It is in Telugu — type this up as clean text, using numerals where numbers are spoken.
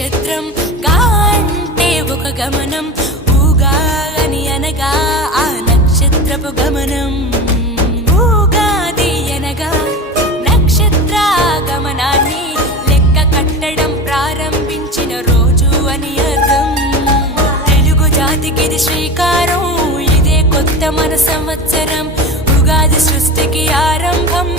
నక్షత్రం గా అంటే ఒక గమనం, ఊగా అని అనగా ఆ నక్షత్రపు గమనం. ఊగాది అనగా నక్షత్ర గమనాన్ని లెక్క కట్టడం ప్రారంభించిన రోజు అని అర్థం. తెలుగు జాతికిది శ్రీకారం, ఇదే కొత్త మన సంవత్సరం, ఉగాది సృష్టికి ఆరంభం.